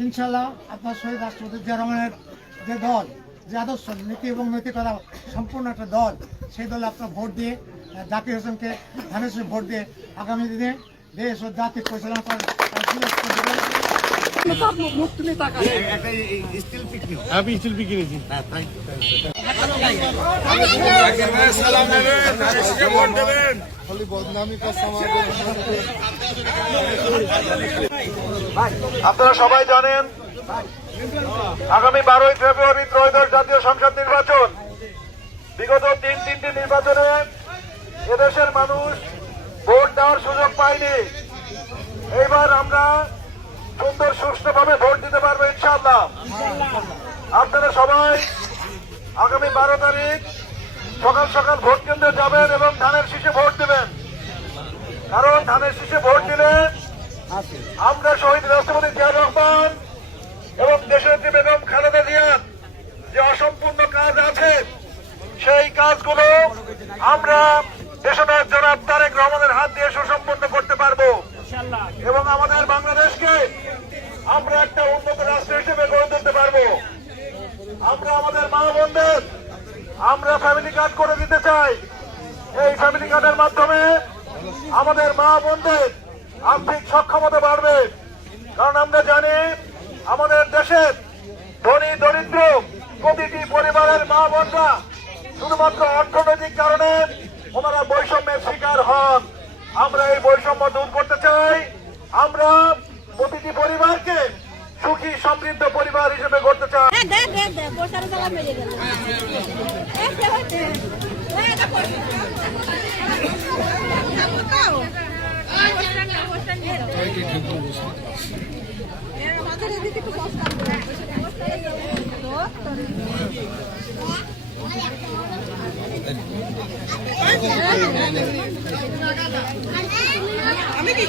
ইনশাআল্লাহ আপনার শহীদ রাষ্ট্রপতি জিয়া রহমানের যে দল, যে আদর্শ, নীতি এবং নৈতিকতা সম্পূর্ণ একটা দল, সেই দলে আপনার ভোট দিয়ে জাকির হোসেনকে ধানের শীষে ভোট দিয়ে আগামী দিনে দেশ ও জাতি পরিচালনা করার আপনারা সবাই জানেন আগামী 12ই ফেব্রুয়ারি ত্রয়োদশ জাতীয় সংসদ নির্বাচন। বিগত তিনটি নির্বাচনে এদেশের মানুষ ভোট দেওয়ার সুযোগ পায়নি। এইবার আমরা সুন্দর সুষ্ঠুভাবে ভোট দিতে পারবো ইনশাআল্লাহ। আপনারা সবাই আগামী 12 তারিখ সকাল সকাল ভোট কেন্দ্রে যাবেন এবং ধানের শীষে ভোট দেবেন। কারণ ধানের শীষে ভোট দিলে আমরা শহীদ রাষ্ট্রপতি জিয়া রহমান এবং দেশনেত্রী বেগম খালেদা জিয়ার যে অসম্পূর্ণ কাজ আছে সেই কাজগুলো আমরা দেশনায়ক জনাব তারেক রহমানের হাত দিয়ে সুসম্পন্ন করতে পারবো এবং আমাদের বাংলাদেশকে আমরা একটা উন্নত রাষ্ট্র হিসেবে গড়ে তুলতে পারবো। আমরা আমাদের মা বোনদের আমরা ফ্যামিলি কার্ড করে দিতে চাই। এই ফ্যামিলি কার্ডের মাধ্যমে আমাদের মা বোনদের আর্থিক সক্ষমতা বাড়বে। কারণ আমরা জানি আমাদের দেশের ধনী দরিদ্র প্রতিটি পরিবারের মা বোনরা শুধুমাত্র অর্থনৈতিক কারণে ওনারা বৈষম্যের শিকার হন। আমরা এই বৈষম্য দূর করতে চাই। আমরা প্রতিটি পরিবারকে সুখী সমৃদ্ধ পরিবার হিসেবে গড়তে চাই। আমি কি